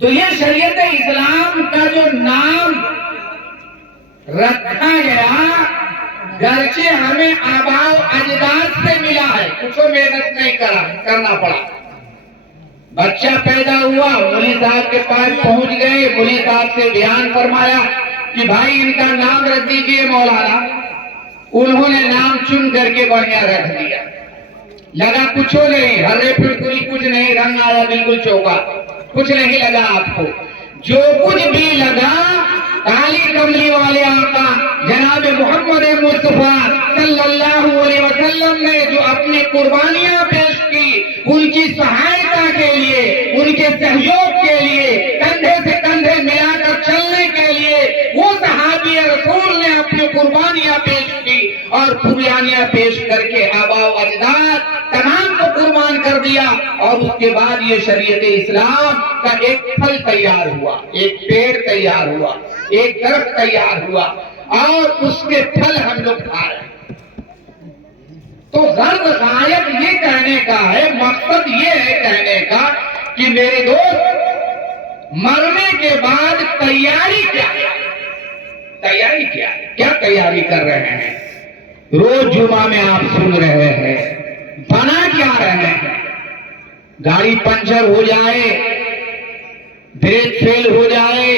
تو یہ شریعت اسلام کا جو نام رکھا گیا، گرچہ ہمیں آباء و اجداد سے ملا ہے، کچھ محنت نہیں کرنا پڑا۔ بچہ پیدا ہوا، مولوی صاحب کے پاس پہنچ گئے، مولوی صاحب سے بیان فرمایا کہ بھائی ان کا نام رکھ دیجئے مولانا۔ انہوں نے نام چن کر کے بڑھیا رکھ دیا۔ لگا کچھ نہیں، ہرے پھرکری کچھ نہیں، رنگ آیا بالکل چوکا، کچھ نہیں لگا آپ کو۔ جو کچھ بھی لگا، کالی کملی والے آقا جناب محمد مصطفیٰ صلی اللہ علیہ وسلم نے جو اپنی قربانیاں پیش کی، ان کی سہایتا کے لیے، ان کے سہیوگ کے لیے، کندھے سے کندھے ملا کر چلنے کے لیے، وہ صحابی رسول نے اپنی قربانیاں پیش کی، اور قربانیاں پیش کر کے آباء و اجداد تمام کو قربان کر دیا۔ اور اس کے بعد یہ شریعت اسلام کا ایک پھل تیار ہوا، ایک پیڑ تیار ہوا، ایک درخت تیار ہوا، اور اس کے پھل ہم لوگ کھا رہے ہیں۔ تو غرض غایت یہ کہنے کا ہے، مقصد یہ ہے کہنے کا کہ میرے دوست، مرنے کے بعد تیاری کیا ہے؟ تیاری کیا ہے؟ کیا تیاری کر رہے ہیں؟ روز جمعہ میں آپ سن رہے ہیں، بنا کیا رہے ہیں؟ گاڑی پنچر ہو جائے، بریک فیل ہو جائے،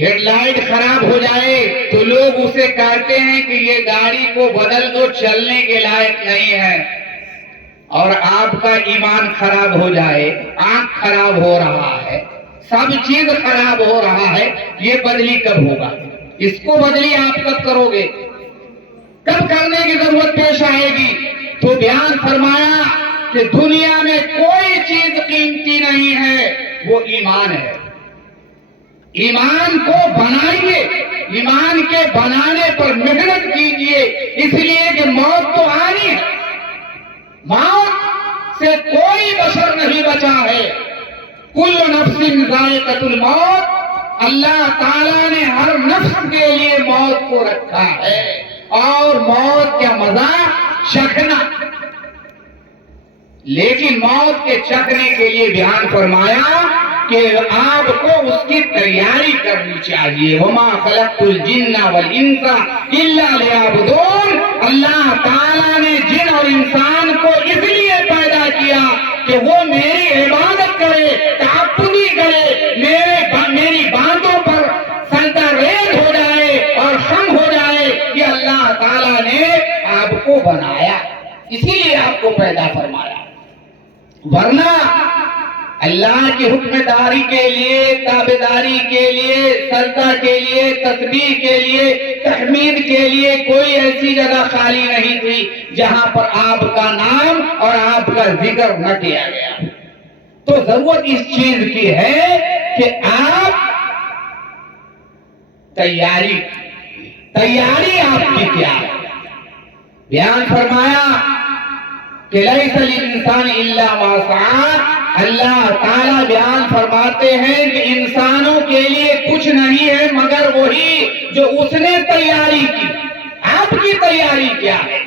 ہیڈ لائٹ خراب ہو جائے تو لوگ اسے کہتے ہیں کہ یہ گاڑی کو بدل دو، چلنے کے لائق نہیں ہے۔ اور آپ کا ایمان خراب ہو جائے، آنکھ خراب ہو رہا ہے، سب چیز خراب ہو رہا ہے، یہ بدلی کب ہوگا؟ اس کو بدلی آپ کب کرو گے؟ کب کرنے کی ضرورت پیش آئے گی؟ تو بیان فرمایا کہ دنیا میں کوئی چیز قیمتی نہیں ہے، وہ ایمان ہے۔ ایمان کو بنائیے، ایمان کے بنانے پر محنت کیجئے، اس لیے کہ موت تو آنی ہے، موت سے کوئی بشر نہیں بچا ہے۔ کل نفس ذائقۃ الموت، اللہ تعالیٰ نے ہر نفس کے لیے موت کو رکھا ہے، اور موت کا مزہ چکھنا۔ لیکن موت کے چکھنے کے لیے بیان فرمایا کہ آپ کو اس کی تیاری کرنی چاہیے۔ وما خلقت الجن والانس الا لیعبدون، اللہ تعالیٰ نے جن اور انسان کو اس لیے پیدا کیا کہ وہ میری عبادت کرے، تعبدی کرے، میری باتوں پر سجدہ ریز ہو جائے اور خم ہو جائے۔ یہ اللہ تعالیٰ نے آپ کو بنایا، اسی لیے آپ کو پیدا فرمایا۔ ورنہ اللہ کی حکم داری کے لیے، تابعداری کے لیے، سجدہ کے لیے، تسبیح کے لیے، تحمید کے لیے کوئی ایسی جگہ خالی نہیں تھی جہاں پر آپ کا نام اور آپ کا ذکر نہ کیا گیا۔ تو ضرورت اس چیز کی ہے کہ آپ تیاری آپ کی کیا ہے؟ بیان فرمایا کہ لیس للانسان الا ما سعی، اللہ تعالیٰ بیان فرماتے ہیں کہ انسانوں کے لیے کچھ نہیں ہے مگر وہی جو اس نے تیاری کی۔ آپ کی تیاری کیا ہے؟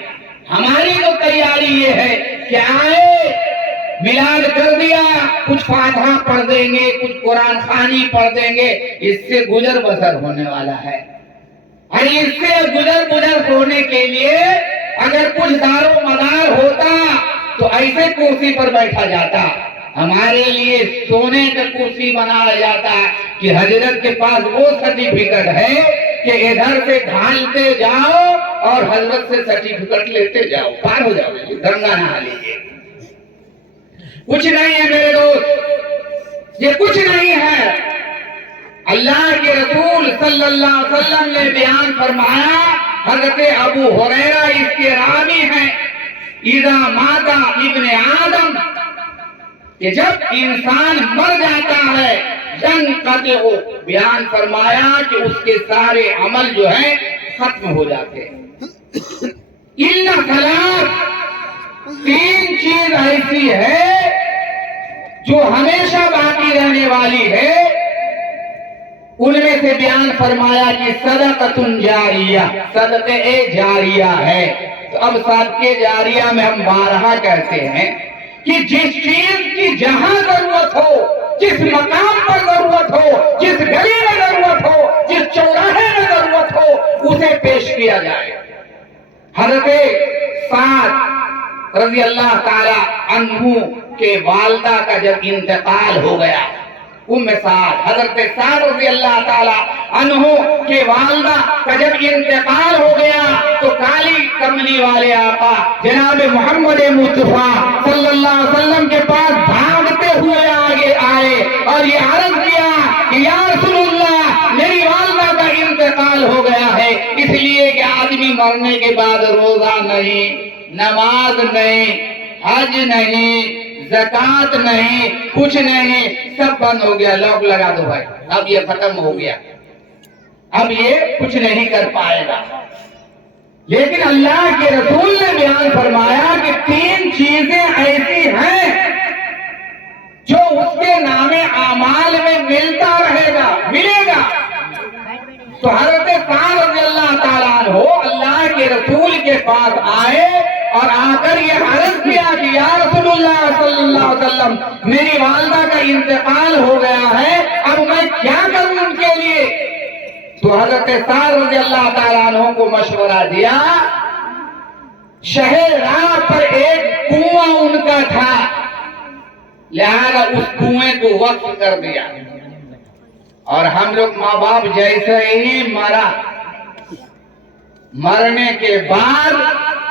ہماری تو تیاری یہ ہے کہ آئے، میلاد کر دیا، کچھ فاتحہ پڑھ دیں گے، کچھ قرآن خوانی پڑھ دیں گے، اس سے گزر بسر ہونے والا ہے۔ اور اس سے گزر ہونے کے لیے اگر کچھ دار و مدار ہوتا تو ایسے کرسی پر بیٹھا جاتا۔ ہمارے لیے سونے کا کرسی بنایا جاتا ہے کہ حضرت کے پاس وہ سرٹیفکیٹ ہے کہ ادھر سے ڈھالتے جاؤ اور حضرت سے سرٹیفکیٹ لیتے جاؤ، پار ہو جاؤ، گنگا نہا لیجیے۔ کچھ نہیں ہے میرے دوست، یہ کچھ نہیں ہے۔ اللہ کے رسول صلی اللہ علیہ وسلم نے بیان فرمایا، حضرت ابو ہریرہ اس کے راوی ہیں، اذا مات ابن آدم، کہ جب انسان مر جاتا ہے، ينقطع، بیان فرمایا کہ اس کے سارے عمل جو ہیں ختم ہو جاتے ہیں۔ الا ثلاث، تین چیز ایسی ہے جو ہمیشہ باقی رہنے والی ہے، ان میں سے بیان فرمایا کہ صدقۃ جاریہ، صدقہ جاریہ ہے۔ تو اب صدقہ جاریہ میں ہم بارہا کہتے ہیں کہ جس چیز کی جہاں ضرورت ہو جس مقام پر ضرورت ہو، جس گلی میں ضرورت ہو، جس چوراہے میں ضرورت ہو، اسے پیش کیا جائے۔ حضرت سعد رضی اللہ تعالی عنہ کے والدہ کا جب انتقال ہو گیا، ام سعد، حضرت سعد رضی اللہ تعالی عنہ کے والدہ کا جب انتقال ہو گیا تو کالی کملی والے آقا جناب محمد مصطفیٰ صلی اللہ علیہ وسلم کے پاس بھاگتے ہوئے آگے آئے اور یہ عرض کیا کہ یا رسول اللہ، میری والدہ کا انتقال ہو گیا ہے، اس لیے کہ آدمی مرنے کے بعد روزہ نہیں، نماز نہیں، حج نہیں، زکات نہیں، کچھ نہیں، سب بند ہو گیا، لاک لگا دو بھائی، اب یہ ختم ہو گیا، اب یہ کچھ نہیں کر پائے گا۔ لیکن اللہ کے رسول نے بیان فرمایا کہ 3 چیزیں ایسی ہیں جو اس کے نام اعمال میں ملتا رہے گا، ملے گا۔ تو حضرت سعد رضی اللہ تعالیٰ عنہ اللہ کے رسول کے پاس آئے اور آ کر یہ عرض کیا کہ یا رسول اللہ صلی اللہ علیہ وسلم، میری والدہ کا انتقال ہو گیا ہے، اب میں کیا کروں ان کے لیے؟ تو حضرت سعد رضی اللہ تعالیٰ عنہ کو مشورہ دیا، شہر راہ پر ایک کنواں ان کا تھا، لہذا اس کنویں کو وقف کر دیا۔ اور ہم لوگ ماں باپ جیسے ہی مرنے کے بعد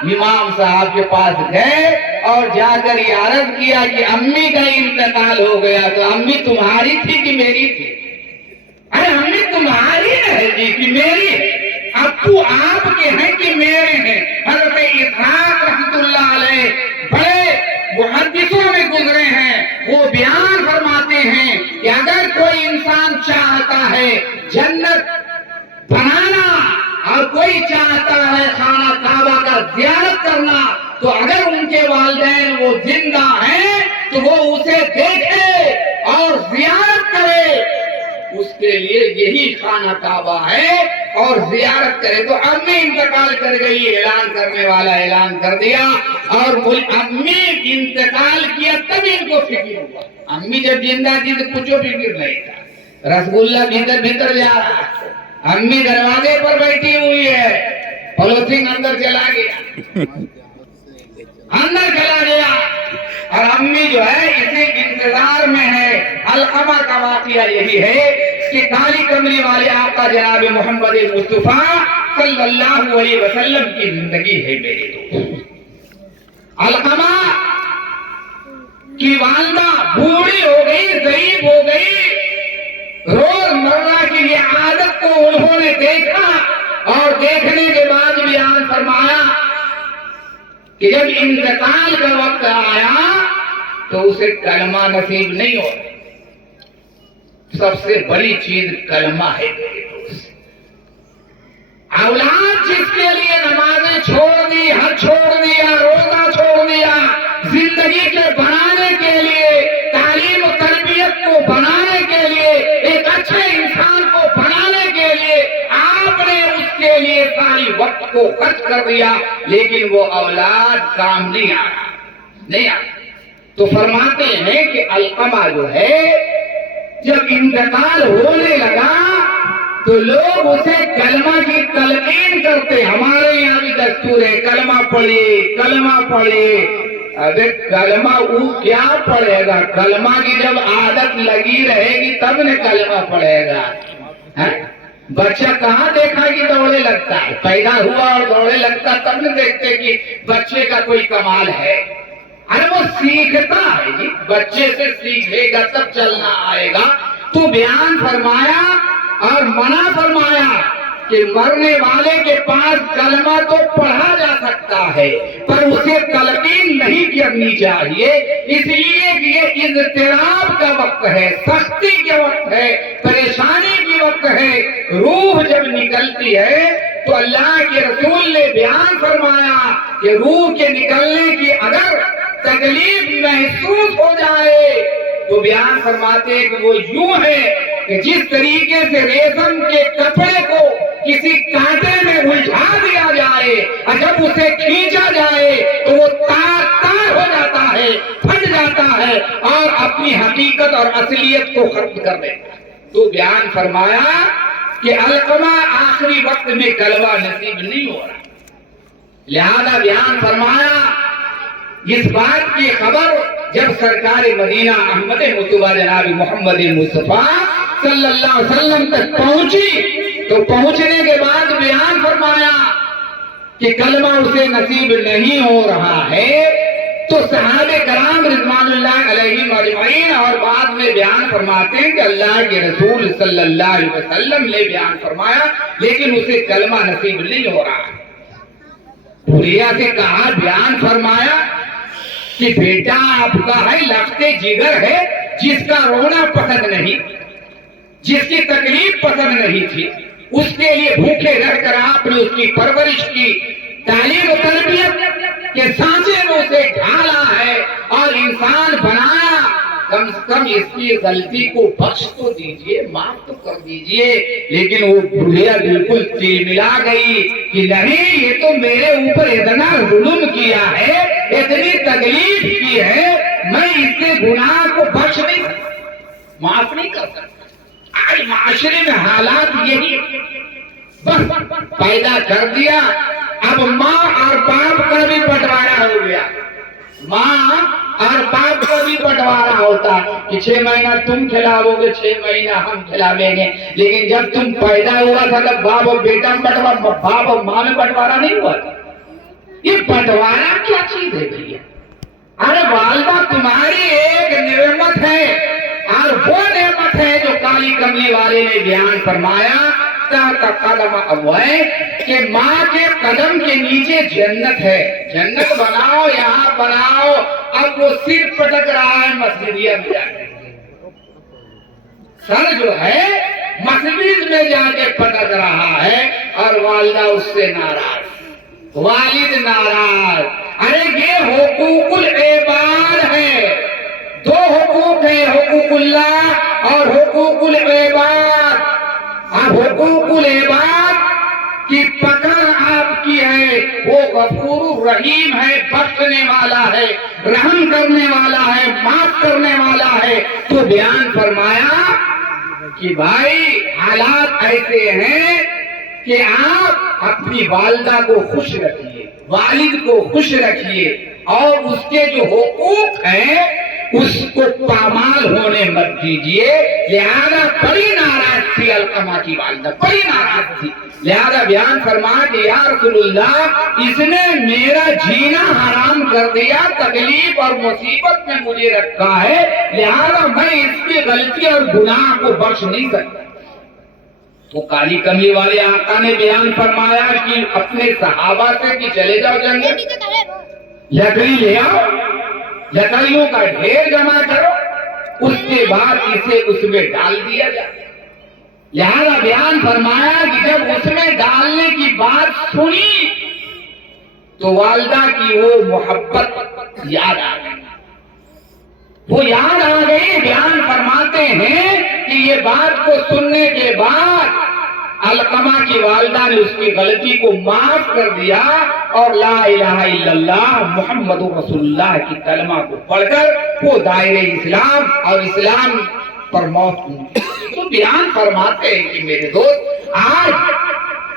امام صاحب کے پاس گئے اور جا کر یہ عرض کیا کہ امی کا انتقال ہو گیا، تو امی تمہاری تھی کہ میری تھی؟ ارے امی تمہاری ہے جی کہ میری ہے؟ ابو آپ کے ہیں کہ میرے ہیں؟ حضرت اسحاق رحمت اللہ علیہ بڑے محدثوں میں گزرے ہیں، وہ بیان فرماتے ہیں کہ اگر کوئی انسان چاہتا ہے جنت بنانا اور کوئی چاہتا ہے خانہ کعبہ کا زیارت کرنا، تو اگر ان کے والدین وہ زندہ ہیں تو وہ اسے دیکھے اور زیارت کرے، اس کے لیے یہی خانہ کعبہ ہے اور زیارت کرے۔ تو امی انتقال کر گئی، اعلان کرنے والا اعلان کر دیا، اور امی انتقال کیا تب ان کو فکر ہوا۔ امی جب زندہ تھی تو کچھ فکر نہیں تھا، رسگلہ بھیتر جا رہا، امی دروازے پر بیٹھی ہوئی ہے، پولوتھین اندر چلا گیا اور امی جو ہے اسی انتظار میں ہے۔ علقمہ کا واقعہ یہی ہے کہ کالی کملی والے آقا جناب محمد مصطفیٰ صلی اللہ علیہ وسلم کی زندگی ہے میرے دوست۔ علقمہ کی والدہ بوڑھی ہو گئی، ضعیف ہو گئی، روز مرہ کی یہ عادت کو انہوں نے دیکھا اور دیکھنے کے بعد بیان فرمایا کہ جب انتقال کا وقت آیا تو اسے کلمہ نصیب نہیں ہو۔ سب سے بڑی چیز کلمہ ہے میرے دوست۔ اولاد جس کے لیے نمازیں چھوڑ دی، حج چھوڑ دیا، روزہ چھوڑ دیا، زندگی کے بنانے کے لیے، تعلیم و تربیت کو بنانے کے لیے، ایک اچھے انسان کو بنانے کے لیے آپ نے اس کے لیے ساری وقت کو خرچ کر دیا، لیکن وہ اولاد کام نہیں آیا۔ تو فرماتے ہیں کہ علقمہ جو ہے جب انتقال ہونے لگا تو لوگ اسے کلمہ کی تلقین کرتے۔ ہمارے یہاں بھی دستور ہے کلمہ پڑھے۔ ابے کلمہ وہ کیا پڑھے گا؟ کلمہ کی جب عادت لگی رہے گی تب نے کلمہ پڑھے گا۔ بچہ کہاں دیکھا کہ دوڑے لگتا ہے؟ پیدا ہوا اور دوڑے لگتا تب نے دیکھتے کہ بچے کا کوئی کمال ہے۔ ارے وہ سیکھتا ہے جی، بچے سے سیکھے گا تب چلنا آئے گا۔ تو بیان فرمایا اور منع فرمایا کہ مرنے والے کے پاس کلمہ تو پڑھا جا سکتا ہے پر اسے تلقین نہیں کرنی چاہیے، اس لیے کہ یہ اضطراب کا وقت ہے، سختی کے وقت ہے، پریشانی کی وقت ہے۔ روح جب نکلتی ہے تو اللہ کے رسول نے بیان فرمایا کہ روح کے نکلنے کی اگر تکلیف محسوس ہو جائے تو بیان فرماتے ہیں کہ وہ یوں ہے کہ جس طریقے سے ریشم کے کپڑے کو کسی کانٹے میں الجھا دیا جائے اور جب اسے کھینچا جائے تو وہ تار تار ہو جاتا ہے، پھٹ جاتا ہے اور اپنی حقیقت اور اصلیت کو ختم کر دیتا ہے۔ تو بیان فرمایا کہ علقمہ آخری وقت میں کلمہ نصیب نہیں ہو رہا، لہذا بیان فرمایا اس بات کی خبر جب سرکار مدینہ احمد مصطفیٰ جناب محمد مصطفیٰ صلی اللہ علیہ وسلم تک پہنچی تو پہنچنے کے بعد بیان فرمایا کہ کلمہ اسے نصیب نہیں ہو رہا ہے، تو صحابہ کرام رضوان اللہ علیہم اجمعین اور بعد میں بیان فرماتے ہیں کہ اللہ کے رسول صلی اللہ علیہ وسلم نے بیان فرمایا لیکن اسے کلمہ نصیب نہیں ہو رہا۔ بھوریا سے کہا، بیان فرمایا کہ بیٹا آپ کا ہے لخت جگر ہے، جس کا رونا پسند نہیں، جس کی تکلیف پسند نہیں تھی، اس کے لیے بھوکے رہ کر آپ نے اس کی پرورش کی، تعلیم و تربیت کے سانچے میں اسے ڈھالا ہے اور انسان بنایا، کم سے کم اس کی غلطی کو بخش تو دیجئے، معاف تو کر دیجئے۔ لیکن وہ بڑھیا بالکل تلملا گئی کہ نہیں، یہ تو میرے اوپر اتنا ظلم کیا ہے، اتنی تکلیف کی ہے، میں اس کے گناہ کو بخش نہیں سکتا، معاف نہیں کر سکتا۔ آج معاشرے میں حالات یہی بس پیدا کر دیا، اب ماں اور باپ کا بھی بٹوارا ہو گیا، ماں اور باپ کا بھی بٹوارا ہوتا کہ 6 مہینہ تم کھلاؤ گے، 6 مہینہ ہم کھلاویں گے، لیکن جب تم پیدا ہوا تھا تب باپ اور بیٹا میں بٹوارا، باپ اور ماں میں بٹوارا نہیں ہوا تھا۔ یہ بٹوارا کیا چیز ہے بھیا؟ ارے والدہ تمہاری ایک نعمت ہے اور وہ نعمت ہے جو کالی کملی والے نے بیان فرمایا قدم اوائے کہ ماں کے قدم کے نیچے جنت ہے، جنت بناؤ یہاں بناؤ، اب وہ سر پٹک رہا ہے مسجدیہ میں جا کے، سر جو ہے مسجد میں جا کے پٹک رہا ہے اور والدہ اس سے ناراض، والد ناراض۔ ارے یہ حقوق العباد ہے، 2 حقوق ہیں، حقوق اللہ اور حقوق العباد۔ اب حقوق العباد کی پکڑ آپ کی ہے، وہ غفور رحیم ہے، بخشنے والا ہے، رحم کرنے والا ہے، معاف کرنے والا ہے۔ تو بیان فرمایا کہ بھائی حالات ایسے ہیں کہ آپ اپنی والدہ کو خوش رکھیے، والد کو خوش رکھیے اور اس کے جو حقوق ہیں اس کو پامال ہونے مت دیجیے۔ لہذا بڑی ناراض تھی علقمہ کی والدہ، بڑی ناراض تھی، لہذا بیان فرمایا کہ یا رسول اللہ اس نے میرا جینا حرام کر دیا، تکلیف اور مصیبت میں مجھے رکھا ہے، لہذا میں اس کی غلطی اور گناہ کو بخش نہیں سکتا۔ تو کالی کملی والے آقا نے بیان فرمایا کہ اپنے صحابہ سے کہ چلے جاؤ جنگل، لکڑی لے آؤ، لکڑیوں کا ڈھیر جمع کرو، اس کے بعد اسے اس میں ڈال دیا جائے۔ لہذا بیان فرمایا کہ جب اس میں ڈالنے کی بات سنی تو والدہ کی وہ محبت یاد آ گئی، وہ یاد آ گئی۔ بیان فرماتے ہیں کہ یہ بات کو سننے کے بعد علقمہ کی والدہ نے اس کی غلطی کو معاف کر دیا اور لا الہ الا اللہ محمد رسول اللہ کی کلمہ کو پڑھ کر وہ دائرہ اسلام اور اسلام پر موت ہوئی۔ تو بیان فرماتے ہیں کہ میرے دوست آج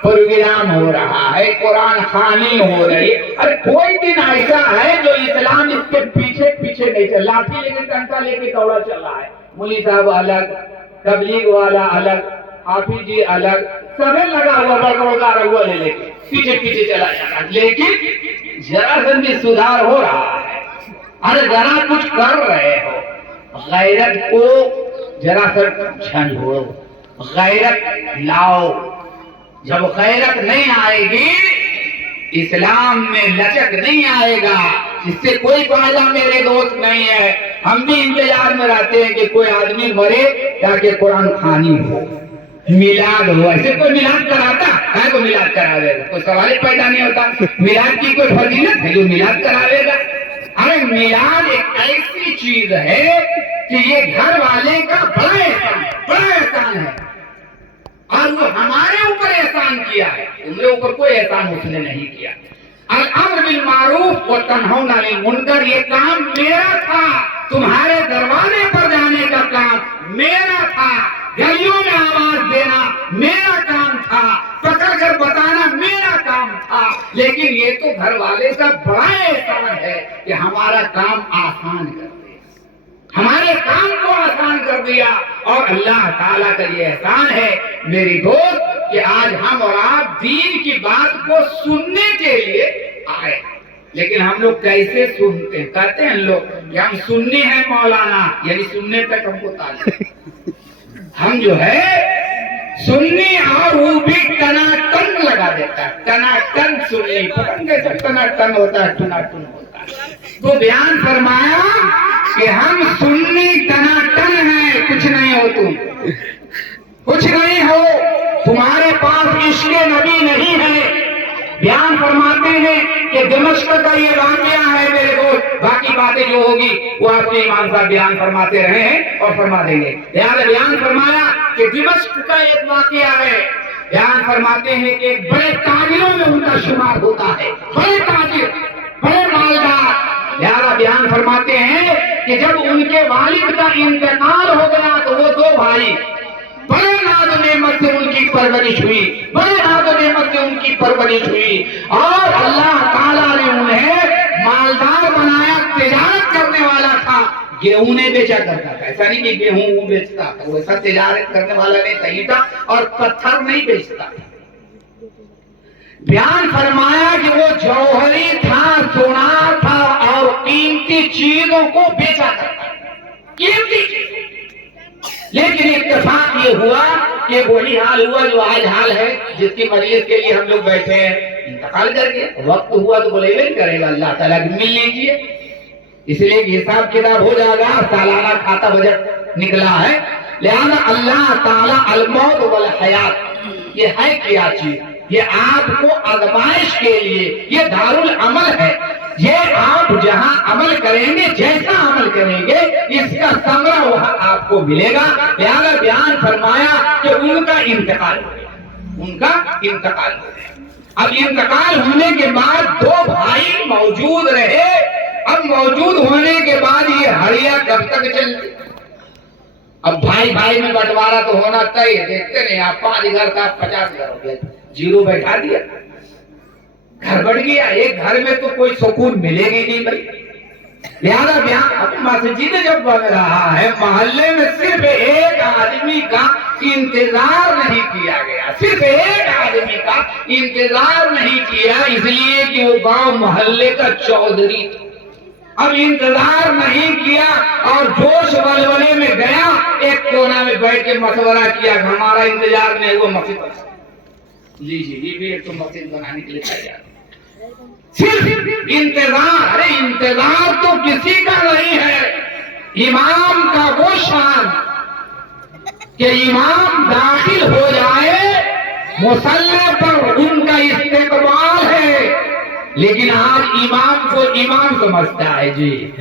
پروگرام ہو رہا ہے، قرآن خوانی ہو رہی ہے، ارے کوئی دن ایسا ہے جو اسلام اس کے پیچھے پیچھے نہیں چل، لاٹھی لے کے ڈنڈا لے کے دوڑا چل رہا ہے، مولوی صاحب الگ، تبلیغ والا الگ، حافظ جی الگ، سبھی لگا ہوا بڑا ہوا لے لے کے پیچھے پیچھے چلا جانا، لیکن ذرا سا بھی سدھار ہو رہا ہے۔ ارے ذرا کچھ کر رہے ہو، غیرت کو ذرا سا جھنڈو، غیرت لاؤ۔ جب غیرت نہیں آئے گی اسلام میں لچک نہیں آئے گا، اس سے کوئی فائدہ میرے دوست نہیں ہے۔ ہم بھی انتظار میں رہتے ہیں کہ کوئی آدمی مرے تاکہ قرآن خوانی ہو، میلاد ہو۔ ایسے کوئی میلاد کراتا ہے؟ کوئی میلاد کراوے گا؟ کوئی سوال پیدا نہیں ہوتا۔ میلاد کی کوئی فضیلت ہے جو میلاد کراوے گا؟ ارے میلاد ایک ایسی چیز ہے کہ یہ گھر والے کا بڑا احسان ہے، بڑا احسان ہے، اور وہ ہمارے اوپر احسان کیا ہے، تمہارے اوپر کوئی احسان اس نے نہیں کیا۔ الامر بالمعروف و تنہون عن المنکر، یہ کام میرا تھا، تمہارے دروازے پر جانے کا کام میرا تھا، گلیوں میں آواز دینا میرا کام تھا، پکڑ کر بتانا میرا کام تھا، لیکن یہ تو گھر والے کا بڑا احسان ہے کہ ہمارا کام آسان کر دیا، ہمارے کام کو آسان کر دیا۔ اور اللہ تعالیٰ کا یہ احسان ہے میری دوست کہ آج ہم اور آپ دین کی بات کو سننے کے لیے آئے، لیکن ہم لوگ کیسے سنتے ہیں؟ کہتے ہیں لوگ کہ ہم سننے ہیں مولانا، یعنی سننے تک ہم کو تعلق، ہم جو ہے سننی، اور وہ بھی ٹناٹن لگا دیتا ہے، ٹناٹن سننی، جیسے ٹناٹن ہوتا ہے ٹناٹن ہوتا ہے۔ تو بیان فرمایا کہ ہم سننی ٹناٹن ہیں، کچھ نہیں ہو تم، کچھ نہیں ہو، تمہارے پاس عشق نبی نہیں ہے۔ بیان فرماتے ہیں کہ دمشق کا یہ واقعہ ہے میرے دوست، باقی باتیں جو ہوگی وہ آپ کے امام صاحب بیان فرماتے رہے ہیں اور فرما دیں گے۔ لہٰذا بیان فرمایا کہ دمشق کا ایک واقعہ ہے، بیان فرماتے ہیں کہ ایک بڑے تاجروں میں ان کا شمار ہوتا ہے، بڑے تاجر، بڑے مالدار۔ لہٰذا بیان فرماتے ہیں کہ جب ان کے والد کا انتقال ہو گیا تو وہ دو بھائی بڑے ناز و نعمت سے ان کی پرورش ہوئی، بڑے ناز و نعمت سے ان کی پرورش ہوئی، اور اللہ تعالیٰ نے انہیں مالدار بنایا۔ تجارت کرنے والا تھا، گیہوں نہیں بیچا کرتا تھا، ایسا نہیں کہ گیہوں بیچتا تھا، ویسا تجارت کرنے والا نہیں تھا، اور پتھر نہیں بیچتا تھا۔ بیان فرمایا کہ وہ جوہری تھا، سونا تھا، اور قیمتی چیزوں کو بیچا کرتا تھا، قیمتی چیزوں۔ لیکن اتفاق یہ ہوا کہ وہی حال ہوا جو آج حال ہے، جس کی مجلس کے لیے ہم لوگ بیٹھے ہیں، انتقال کر گیا، وقت ہوا تو بولے نہیں کرے گا، اللہ تعالیٰ کی مل لیجیے، اس لیے کہ حساب کتاب ہو جائے گا، سالانہ کھاتا بجٹ نکلا ہے۔ لہذا اللہ تعالیٰ الموت والحیات، یہ ہے کیا چیز؟ یہ آپ کو آزمائش کے لیے، یہ دارالعمل ہے، یہ آپ جہاں عمل کریں گے، جیسا عمل کریں گے، اس کا ثمرہ وہاں آپ کو ملے گا۔ لہذا بیان فرمایا کہ ان کا انتقال ہو گیا، ان کا انتقال ہو گیا۔ اب انتقال ہونے کے بعد دو بھائی موجود رہے، اب موجود ہونے کے بعد یہ ہڑیا کب تک چلتی؟ اب بھائی بھائی میں بٹوارا تو ہونا چاہیے، دیکھتے نہیں آپ 5 گھر کا 50 گھر ہو گیا، زیرو بیٹھا دیا، گھر بڑھ گیا، ایک گھر میں تو کوئی سکون ملے گی نہیں بھائی۔ لہذا بیان اب مسجد جب بن رہا ہے، محلے میں صرف ایک آدمی کا انتظار نہیں کیا گیا، صرف ایک آدمی کا انتظار نہیں کیا، اس لیے کہ وہ گاؤں محلے کا چودھری تھا۔ اب انتظار نہیں کیا اور جوش ولولے میں گیا، ایک کونا میں بیٹھ کے مشورہ کیا کہ ہمارا انتظار نہیں ہوا، مسجد بنا لیجیے، یہ بھی ایک تو مسجد بنانے کے لیے تیار۔ صرف انتظار، ارے انتظار تو کسی کا نہیں ہے۔ امام کا وہ شان کہ امام داخل ہو جائے مصلی پر، ان کا استقبال ہے، لیکن آج امام کو امام سمجھتا ہے، جی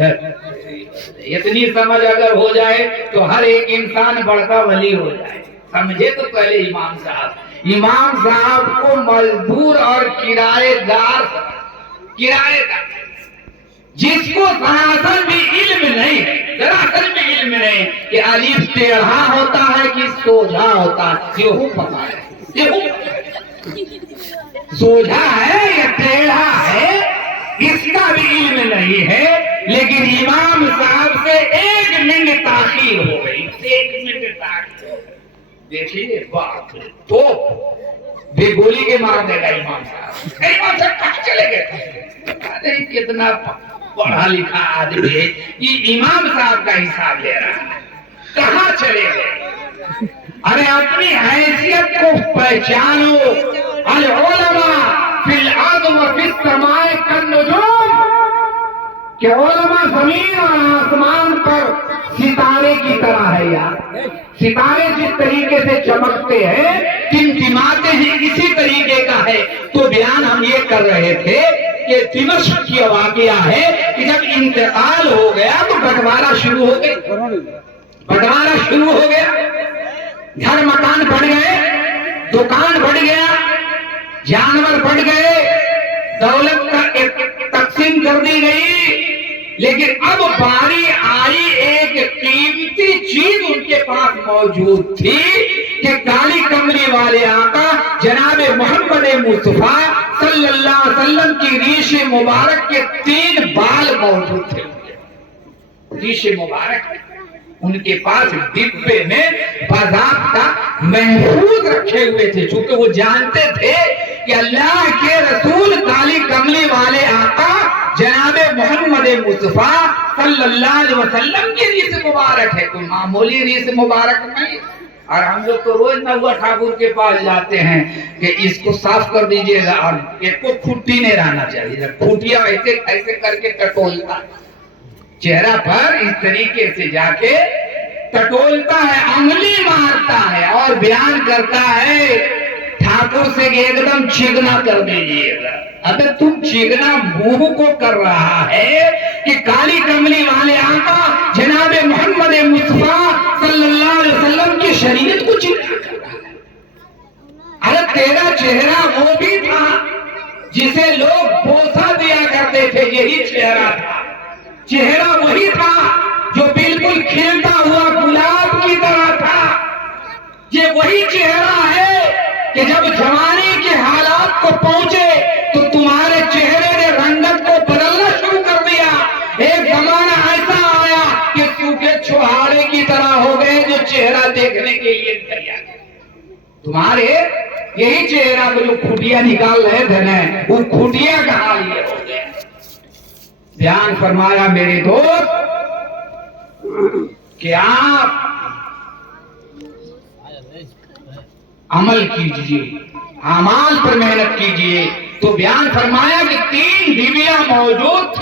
اتنی سمجھ اگر ہو جائے تو ہر ایک انسان بڑا ولی ہو جائے۔ سمجھے تو پہلے امام صاحب کو مزدور اور کرایہ دار، جس کو دراصل بھی علم نہیں ہے، دراصل بھی علم نہیں کہ الف ٹیڑھا ہوتا ہے کہ سوجھا ہوتا ہے، یہ پتا ہے، سوجھا ہے یا ٹیڑھا ہے اس کا بھی علم نہیں ہے، لیکن امام صاحب سے 1 منٹ تاخیر ہو گئی، 1 منٹ تاخیر، دیکھیے بات تو بے گولی کے مار دے گا امام صاحب کہاں چلے گئے؟ کتنا پڑھا لکھا آدمی ہے، یہ امام صاحب کا حساب لے رہا ہے، کہاں چلے گئے؟ ارے اپنی حیثیت کو پہچانو، العلماء فی الارض و فی السماء کالنجوم، کہ علماء زمین اور آسمان پر ستارے کی طرح ہے یار۔ ستارے جس طریقے سے چمکتے ہیں، ٹمٹماتے ہیں، اسی طریقے کا ہے۔ تو بیان ہم یہ کر رہے تھے کہ دمشق کی واقعہ ہے کہ جب انتقال ہو گیا تو بٹوارا شروع ہو گیا، بٹوارا شروع ہو گیا، گھر مکان بڑھ گئے، دکان بڑھ گیا، جانور بڑھ گئے، دولت کا تقسیم کر دی گئی، لیکن اب باری آئی ایک قیمتی چیز ان کے پاس موجود تھی کہ کالی کملی والے آقا جناب محمد مصطفیٰ صلی اللہ علیہ وسلم کی ریش مبارک کے 3 بال موجود تھے۔ ریش مبارک ان کے پاس ڈبے میں باضابطہ محفوظ رکھے ہوئے تھے، چونکہ وہ جانتے تھے کہ اللہ کے رسول کالی کملی والے آقا جناب محمد مصطفیٰ صلی اللہ علیہ وسلم کی ریس مبارک ہے، کوئی معمولی ریس مبارک نہیں۔ اور ہم لوگ تو روز نوا ٹھاکر کے پاس جاتے ہیں کہ اس کو صاف کر دیجئے گا، اور ایک کو پھوٹی نہیں رہنا چاہیے، پھوٹیا ایسے ایسے کر کے ٹٹولتا چہرہ پر، اس طریقے سے جا کے ٹٹولتا ہے، انگلی مارتا ہے اور بیان کرتا ہے ٹھاکر سے کہ ایک دم چکنا کر دیجئے گا۔ ابے تم چکنا منہ کو کر رہا ہے کہ کالی کملی والے آقا جناب محمد مصطفیٰ صلی اللہ علیہ وسلم کی شریعت کو چکنا کر رہا ہے۔ ارے تیرا چہرہ وہ بھی تھا جسے لوگ بوسہ دیا کرتے تھے، یہی چہرہ تھا، چہرہ وہی تھا جو بالکل کھلتا ہوا گلاب کی طرح تھا۔ یہ وہی چہرہ ہے کہ جب جوانی کے حالات کو پہنچے تو تمہارے چہرے نے رنگت کو بدلنا شروع کر دیا۔ ایک زمانہ ایسا آیا کہ سوکھے چھوہارے کی طرح ہو گئے جو چہرہ دیکھنے کے لیے تیار۔ تمہارے یہی چہرہ کو جو کھوٹیاں نکال رہے تھے نا، وہ کھوٹیاں کا حال یہ ہو گیا۔ بیان فرمایا میرے دوست کہ آپ عمل کیجئے، اعمال پر محنت کیجئے۔ تو بیان فرمایا کہ 3 ڈبیاں موجود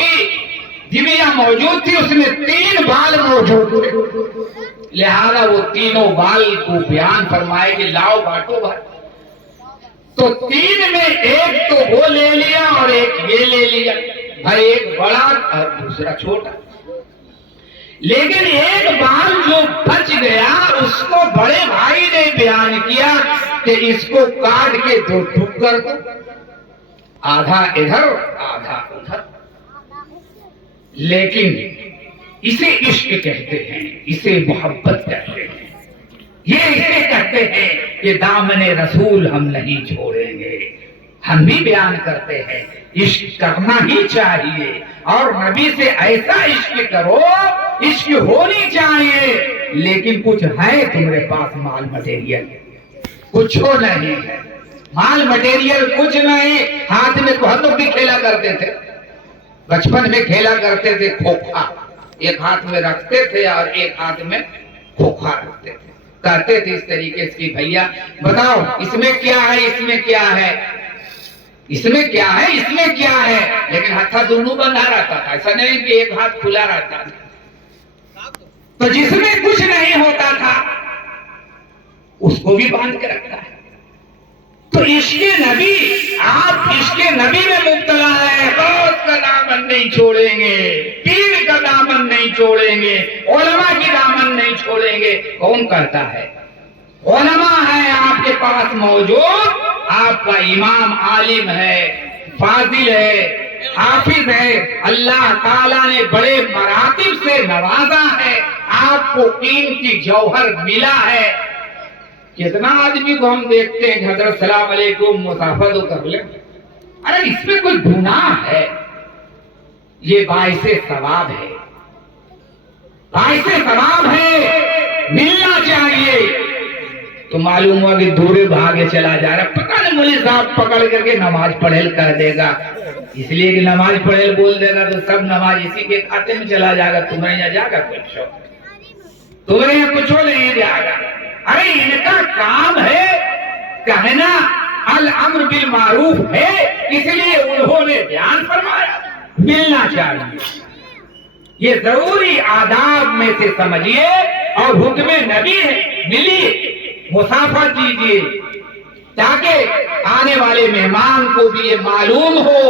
تھی، اس میں 3 بال موجود تھے، لہذا وہ تینوں بال کو بیان فرمائے کہ لاؤ بانٹو بھائی۔ تو 3 میں ایک تو وہ لے لیا اور ایک یہ لے لیا، بھائی ایک بڑا اور دوسرا چھوٹا، لیکن ایک بال جو بچ گیا اس کو بڑے بھائی نے بیان کیا کہ اس کو کاٹ کے 2 ٹکڑ کر دو، آدھا ادھر آدھا ادھر۔ لیکن اسے عشق کہتے ہیں، اسے محبت کہتے ہیں، یہ اسے کہتے ہیں کہ دامن رسول ہم نہیں چھوڑیں گے۔ ہم بھی بیان کرتے ہیں عشق کرنا ہی چاہیے، اور نبی سے ایسا عشق کرو، عشق ہونی چاہیے، لیکن کچھ ہے تمہارے پاس مال مٹیریل، کچھ نہیں ہے، مال مٹیریل کچھ نہیں۔ ہاتھ میں تو ہم لوگ بھی کھیلا کرتے تھے، بچپن میں کھیلا کرتے تھے کھوکھا، ایک ہاتھ میں رکھتے تھے اور ایک ہاتھ میں کھوکھا رکھتے تھے، کہتے تھے اس طریقے سے کہ بھیا بتاؤ اس میں کیا ہے، اس میں کیا ہے، اس میں کیا ہے، اس میں کیا ہے، لیکن ہاتھا دونوں بندھا رہتا تھا، ایسا نہیں کہ ایک ہاتھ کھلا رہتا تھا۔ تو جس میں کچھ نہیں ہوتا تھا اس کو بھی باندھ کے رکھتا ہے۔ تو عشق نبی، آپ عشق نبی میں مبتلا ہے، غوث کا دامن نہیں چھوڑیں گے، پیر کا دامن نہیں چھوڑیں گے، علماء کی دامن نہیں چھوڑیں گے۔ کون کہتا ہے؟ علماء ہے آپ کے پاس موجود، آپ کا امام عالم ہے، فاضل ہے، حافظ ہے، اللہ تعالیٰ نے بڑے مراتب سے نوازا ہے، آپ کو قیمتی جوہر ملا ہے۔ کتنا آدمی کو ہم دیکھتے ہیں کہ حضرت سلام علیکم مسافہ تو کر لیں، ارے اس میں کوئی گناہ ہے؟ یہ باعث ثواب ہے، باعث ثواب ہے، ملنا چاہیے۔ تو معلوم ہوا کہ دورے بھاگے چلا جا رہا، پتہ نہیں مولوی صاحب پکڑ کر کے نماز پڑھیل کر دے گا، اس لیے کہ نماز پڑھیل بول دے گا تو سب نماز اسی کے کھاتے میں چلا جائے گا، تمہیں یہاں جا گا کچھ، تمہیں یہاں کچھ نہیں جائے گا۔ ارے ان کا کام ہے کہنا الامر بالمعروف ہے، اس لیے انہوں نے بیان فرمایا ملنا چاہیے، یہ ضروری آداب میں سے سمجھیے، اور حکم نبی ہے، ملیے، مسافہ کیجیے، تاکہ آنے والے مہمان کو بھی یہ معلوم ہو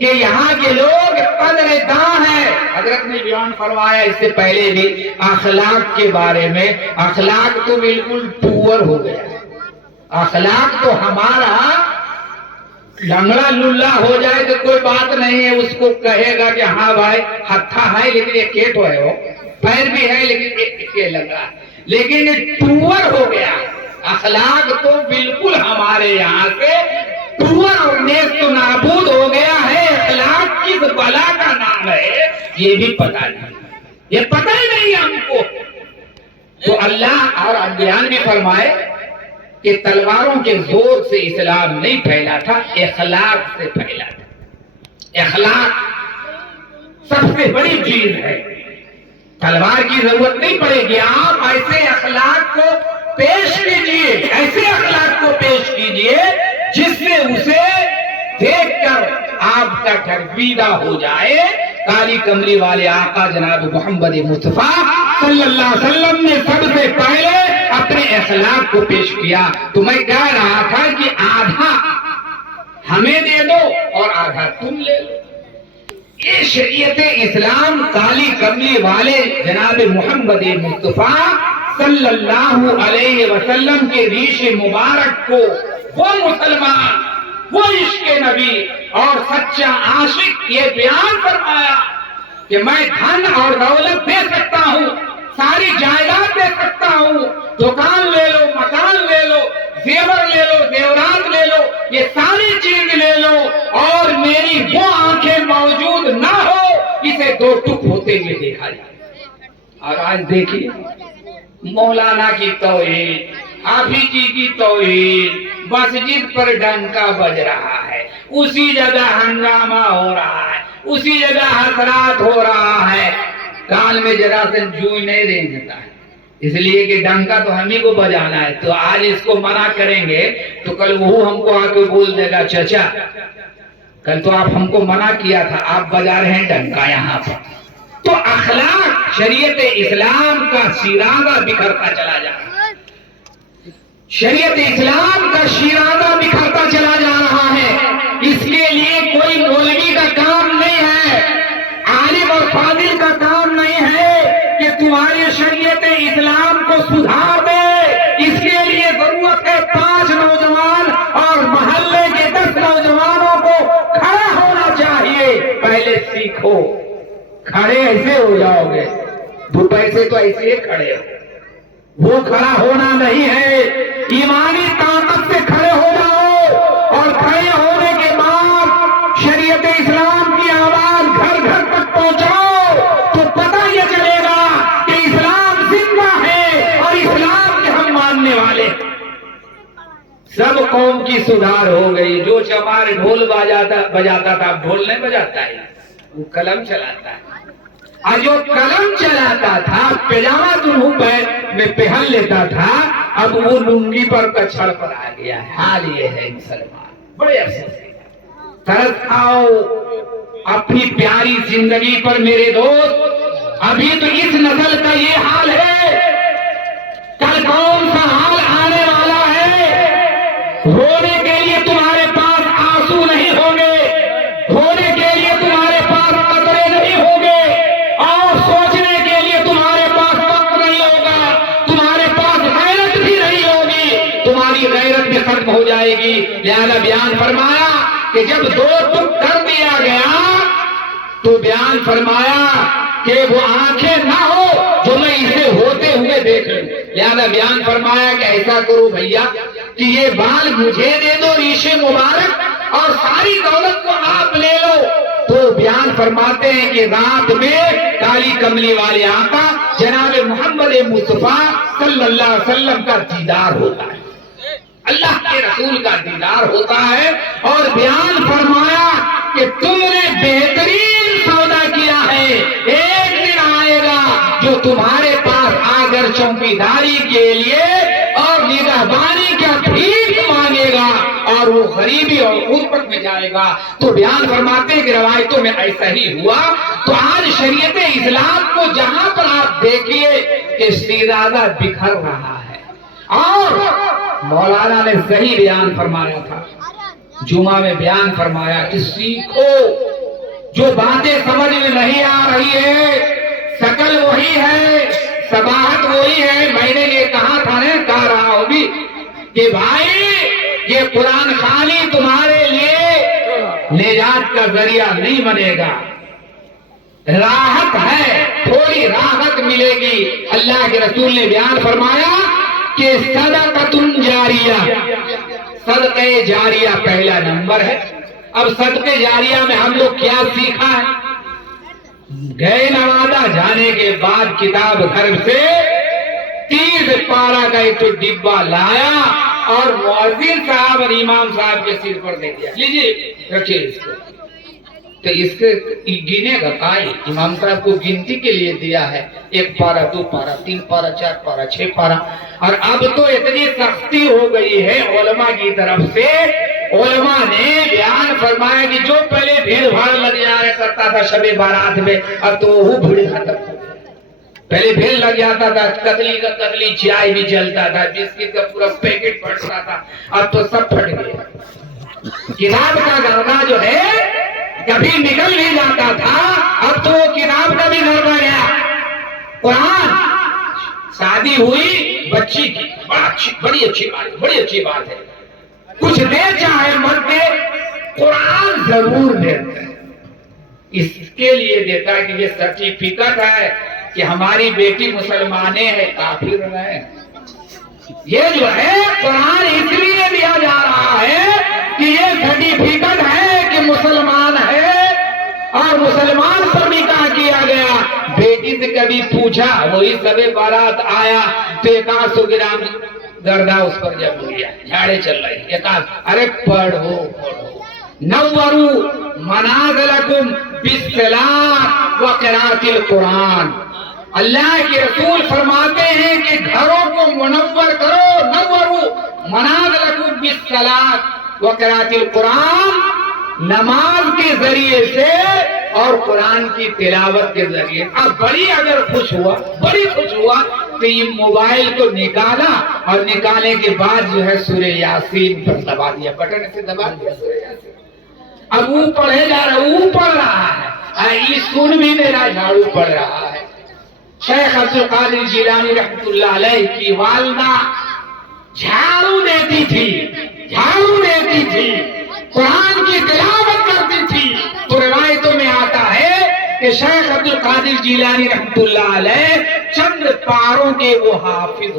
کہ یہاں کے لوگ قدر داں ہیں۔ حضرت نے بیان فرمایا اس سے پہلے بھی اخلاق کے بارے میں، اخلاق تو بالکل پور ہو گیا، اخلاق تو ہمارا لنگڑا للہ ہو جائے تو کوئی بات نہیں ہے، اس کو کہے گا کہ ہاں بھائی ہتھا ہے لیکن یہ کیٹو ہے، وہ پیر بھی ہے لیکن یہ لنگڑا، لیکن یہ ٹور ہو گیا۔ اخلاق تو بالکل ہمارے یہاں سے ٹور اور نیست و نابود ہو گیا ہے۔ اخلاق کس بلا کا نام ہے یہ بھی پتہ نہیں، یہ پتہ ہی نہیں ہم کو۔ تو اللہ اور انبیاء نے فرمائے کہ تلواروں کے زور سے اسلام نہیں پھیلا تھا، اخلاق سے پھیلا تھا۔ اخلاق سب سے بڑی چیز ہے، تلوار کی ضرورت نہیں پڑے گی، آپ ایسے اخلاق کو پیش کیجئے، ایسے اخلاق کو پیش کیجئے جس سے اسے دیکھ کر آپ کا گرویدہ ہو جائے۔ کالی کملی والے آقا جناب محمد مصطفیٰ صلی اللہ علیہ وسلم نے سب سے پہلے اپنے اخلاق کو پیش کیا۔ تو میں کہہ رہا تھا کہ آدھا ہمیں دے دو اور آدھا تم لے لو۔ یہ شریعت اسلام کالی کملی والے جناب محمد مصطفیٰ صلی اللہ علیہ وسلم کے ریش مبارک کو وہ مسلمان، وہ عشق نبی اور سچا عاشق یہ بیان فرمایا کہ میں دھن اور دولت دے سکتا ہوں، ساری جائیداد دے سکتا ہوں، دکان لے لو، مکان لے لو، زیور لے لو، زیورات لے لو، یہ ساری چیز لے لو، اور میری وہ آنکھیں موجود نہ ہو اسے دو ٹک ہوتے ہوئے دیکھا جائے۔ اور آج دیکھیے مولانا کی توحید، حافظ جی کی توحید، مسجد پر ڈنکا بج رہا ہے، اسی جگہ ہنگامہ ہو رہا ہے، اسی جگہ حسرات ہو رہا ہے، کان میں ذرا سے جوئی نہیں رینگتا ہے، اس لیے کہ ڈنکا تو ہم ہی کو بجانا ہے۔ تو آج اس کو منع کریں گے تو کل وہ ہم کو آ کے بول دے گا چچا کل تو آپ ہم کو منع کیا تھا، آپ بجا رہے ہیں ڈنکا یہاں پر۔ تو اخلاق شریعت اسلام کا شیرازہ بکھرتا چلا جا رہا ہے، شریعت اسلام کا شیرازہ بکھرتا چلا جا رہا ہے۔ اس کے لیے کوئی مولوی کا کام نہیں ہے، عالم اور فاضل کا کام نہیں ہے کہ تمہاری شریعت اسلام کو سدھار دے۔ اس کے لیے ضرورت ہے 5 نوجوان اور محلے کے 10 نوجوانوں کو کھڑا ہونا چاہیے۔ پہلے سیکھو، کھڑے ایسے ہو جاؤ گے، 2 پیسے تو ایسے ہی کھڑے ہو، وہ کھڑا ہونا نہیں ہے، ایمانی طاقت سے کھڑے ہو جاؤ، اور کھڑے ہونے کے بعد شریعت اسلام کی آواز گھر گھر تک پہنچاؤ تو پتہ یہ چلے گا کہ اسلام زندہ ہے اور اسلام کے ہم ماننے والے۔ سب قوم کی سدھار ہو گئی، جو چمار ڈھول بجاتا تھا اب ڈھول نہیں بجاتا ہے، وہ قلم چلاتا ہے، اور جو قلم چلاتا تھا پیجامہ دنوں پیر میں پہن لیتا تھا اب وہ لنگی پر کچھڑ پر آ گیا ہے۔ حال یہ ہے مسلمان، بڑے افسوس ہے۔ ترس کھاؤ اپنی پیاری زندگی پر میرے دوست، ابھی تو اس نسل کا یہ حال ہے، کل کون سا حال آنے والا ہے۔ رونے کے لیے تمہارے پاس آنسو نہیں ہوں گے، رونے کے لیے تمہارے پاس قطرے نہیں ہوں گے، اور سوچنے کے لیے تمہارے پاس وقت نہیں ہوگا، تمہارے پاس غیرت بھی نہیں ہوگی، تمہاری غیرت بھی ختم ہو جائے گی۔ لہذا بیان فرمایا کہ جب 2 ٹک کر دیا گیا تو بیان فرمایا کہ وہ آنکھیں نہ ہو جو میں اسے ہوتے ہوئے دیکھ لوں۔ لہذا بیان فرمایا کہ ایسا کرو بھیا کہ یہ بال مجھے دے دو ریش مبارک اور ساری دولت کو آپ لے لو۔ تو بیان فرماتے ہیں کہ رات میں کالی کملی والے آقا جناب محمد مصطفیٰ صلی اللہ علیہ وسلم کا دیدار ہوتا ہے، اللہ کے رسول کا دیدار ہوتا ہے، اور بیان فرمایا کہ تم نے بہترین سودا کیا ہے، ایک دن آئے گا جو تمہارے پاس آگر چوکیداری کے لیے اور نگہبانی کا بھیک مانگے گا اور وہ غریبی اور غربت میں جائے گا۔ تو بیان فرماتے ہیں کہ روایتوں میں ایسا ہی ہوا۔ تو آج شریعت اسلام کو جہاں پر آپ دیکھیے کہ شیرازہ بکھر رہا ہے، اور مولانا نے صحیح بیان فرمایا تھا، جمعہ میں بیان فرمایا کہ سیکھو، جو باتیں سمجھ میں نہیں آ رہی ہے، شکل وہی ہے، صباحت وہی ہے، میں نے یہ کہا تھا نا، کہہ رہا ہوں بھی کہ بھائی یہ قرآن خوانی تمہارے لیے نجات کا ذریعہ نہیں بنے گا. راحت ہے, تھوڑی راحت ملے گی. اللہ کے رسول نے بیان فرمایا کہ صدقۃ جاریہ, صدقہ جاریہ پہلا نمبر ہے. اب صدقہ جاریہ میں ہم لوگ کیا سیکھا ہے؟ گئے نوادہ جانے کے بعد کتاب گھر سے 30 پارہ کا ایک ڈبہ لایا اور مؤذن صاحب اور امام صاحب کے سر پر دے دیا, لیجیے رکھیے اس کو. تو اس کے گنے گا کائی؟ امام صاحب کو گنتی کے لیے دیا ہے, 1 پارہ 2 پارہ 3 پارہ 4 پارہ 6 پارہ. اور اب تو اتنی سختی ہو گئی ہے علماء کی طرف سے, علماء نے بیان فرمایا کہ جو پہلے بھیڑ بھاڑ لگ جایا کرتا تھا شب بارات میں, اب تو وہ بھیڑ ختم ہو گئی. پہلے بھیڑ لگ جاتا تھا, قتلی کا قتلی چائے بھی جلتا تھا, بسکٹ کا پورا پیکٹ پھٹتا تھا, اب تو سب پھٹ گیا. کتاب کا گردا جو ہے کبھی نکل نہیں جاتا تھا, اب تو وہ کتاب کا بھی گردا گیا. قرآن شادی ہوئی بچی کی, بڑی اچھی بات ہے. کچھ دے چاہے مت دے, قرآن ضرور دیتا ہے. اس کے لیے دیتا ہے کہ یہ سرٹیفکیٹ ہے کہ ہماری بیٹی مسلمانیں ہے, کافر ہے. یہ جو ہے قرآن اس لیے دیا جا رہا ہے کہ یہ سرٹیفکیٹ ہے کہ مسلمان ہے, اور مسلمان پر نکاح کیا گیا. بیٹی سے کبھی پوچھا, وہی شب بارات آیا تو 100 گرام گردہ اس پر جب گیا, جھاڑے چل رہی, ارے پڑھو نورو منازلکم بالصلاۃ وقراءۃ القرآن. اللہ کے رسول فرماتے ہیں کہ گھروں کو منور کرو, نورو منازلکم بالصلاۃ وقراءۃ القرآن, نماز کے ذریعے سے اور قرآن کی تلاوت کے ذریعے. اب بڑی اگر خوش ہوا تو یہ موبائل کو نکالا, اور نکالنے کے بعد جو ہے سورہ یاسین پر دبا دیا, بٹن سے دبا دیا سورہ یاسین. اب وہ پڑھے جا رہا, وہ پڑھ رہا ہے, یہ سن بھی میرا جھاڑو پڑھ رہا ہے. شیخ عبد القادر جیلانی رحمۃ اللہ علیہ کی والدہ جھاڑو دیتی تھی, قرآن کی تلاوت کرتی تھی. تو روایتوں میں آتا ہے کہ شیخ عبد القادر جیلانی رحمۃ اللہ علیہ چند پاروں کے وہ حافظ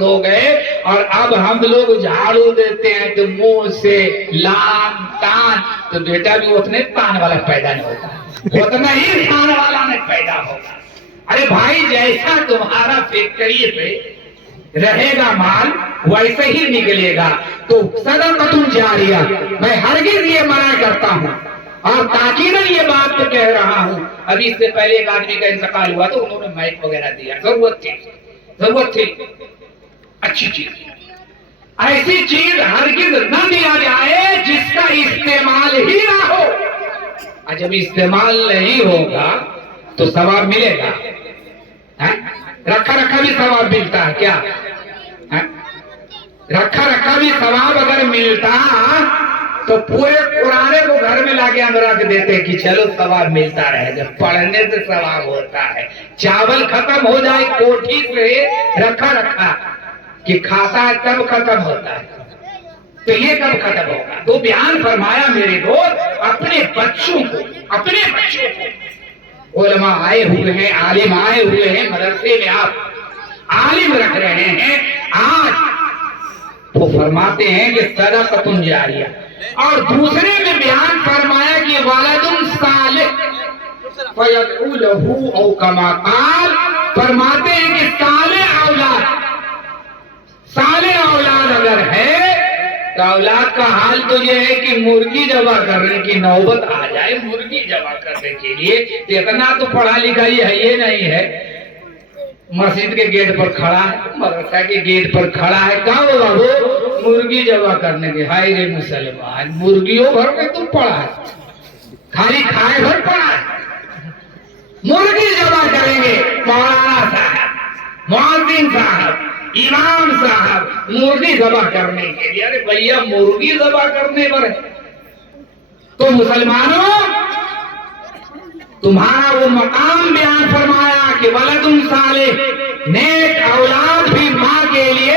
ہو گئے, اور اب ہم لوگ جھاڑو دیتے ہیں تو منہ سے لام تان, تو بیٹا بھی اتنے تان والا پیدا نہیں ہوتا, اتنا ہی تان والا نہیں پیدا ہوگا. ارے بھائی, جیسا تمہارا فیکٹری پہ رہے گا مال ویسے ہی نکلے گا. تو صدقۃ جاریہ میں ہرگز یہ منع کرتا ہوں, اور تاکیداً یہ بات تو کہہ رہا ہوں. ابھی اس سے پہلے ایک آدمی کا انتقال ہوا تو انہوں نے مائک وغیرہ دیا, ضرورت تھی, اچھی چیز. ایسی چیز ہرگز نہ دیا جائے جس کا استعمال ہی نہ ہو. اور جب استعمال نہیں ہوگا تو ثواب ملے گا؟ رکھا بھی ثواب ملتا ہے کیا؟ رکھا بھی ثواب اگر ملتا تو پورے پرانے کو گھر میں لا کے اندر رکھ دیتے کہ چلو ثواب ملتا رہے. جب پڑھنے سے ثواب ہوتا ہے. چاول ختم ہو جائے کوٹھی سے رکھا کہ کھاتا ہے تب ختم ہوتا ہے, تو یہ کب ختم ہوگا؟ تو بیان فرمایا میرے دوست, اپنے بچوں کو علماء آئے ہوئے ہیں, عالم آئے ہوئے ہیں, مدرسے میں آپ عالم رکھ رہے ہیں, آج وہ فرماتے ہیں کہ صدقۃ جاریہ. اور دوسرے میں بیان فرمایا کہ ولد صالح فیدعو لہ او کما قال, فرماتے ہیں کہ صالح اولاد اگر ہے تو اولاد کا حال تو یہ ہے کہ مرغی ذبح کرنے کی نوبت آ جائے. مرغی ذبح کرنے کے لیے اتنا تو پڑھا لکھا یہ نہیں ہے, مسجد کے گیٹ پر کھڑا ہے, مدرسہ کے گیٹ پر کھڑا ہے, کہاں ہوگا وہ مرغی ذبح کرنے کے. ہائے رے مسلمان, مرغیوں بھر میں تم پڑھا ہے, خالی کھائے بھر پڑھا ہے. مرغی ذبح کریں گے مولانا صاحب, مؤذن صاحب, امام صاحب, مرغی ذبح کرنے کے لیے. ارے بھیا مرغی ذبح کرنے پر ہے تو مسلمانوں تمہارا وہ مقام بیان فرمایا کہ ولد صالح, نیک اولاد بھی ماں کے لیے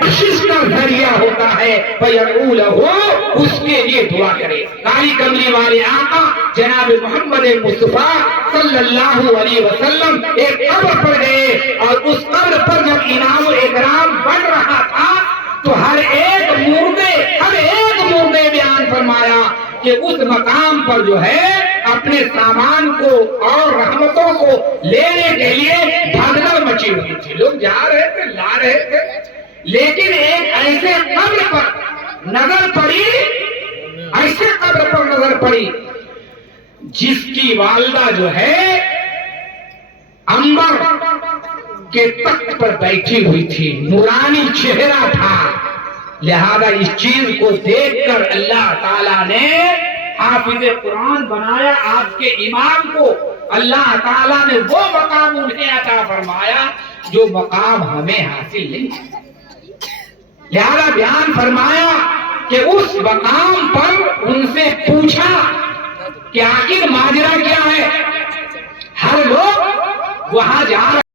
بخشش کا ذریعہ ہوتا ہے. ہے فَيَدْعُو لَهُ، اس کے لیے دعا کرے۔ کالی کملی والے آقا جناب محمد مصطفیٰ صلی اللہ علیہ وسلم ایک قبر پر گئے، اور اس قبر پر جب انعام و اکرام بڑھ رہا تھا تو ہر ایک مردے بیان فرمایا کہ اس مقام پر جو ہے اپنے سامان کو اور رحمتوں کو لینے کے لیے بھگدڑ مچی ہوئی تھی، لوگ جا رہے تھے، لا رہے تھے، لیکن ایک ایسے قبر پر نظر پڑی جس کی والدہ جو ہے عنبر کے تخت پر بیٹھی ہوئی تھی، نورانی چہرہ تھا، لہذا اس چیز کو دیکھ کر اللہ تعالیٰ نے حافظ قرآن بنایا، آپ کے امام کو اللہ تعالیٰ نے وہ مقام انہیں عطا فرمایا جو مقام ہمیں حاصل نہیں ہے۔ لہذا بیان فرمایا کہ اس مقام پر ان سے پوچھا کہ آخر ماجرا کیا ہے، ہر لوگ وہاں جا رہے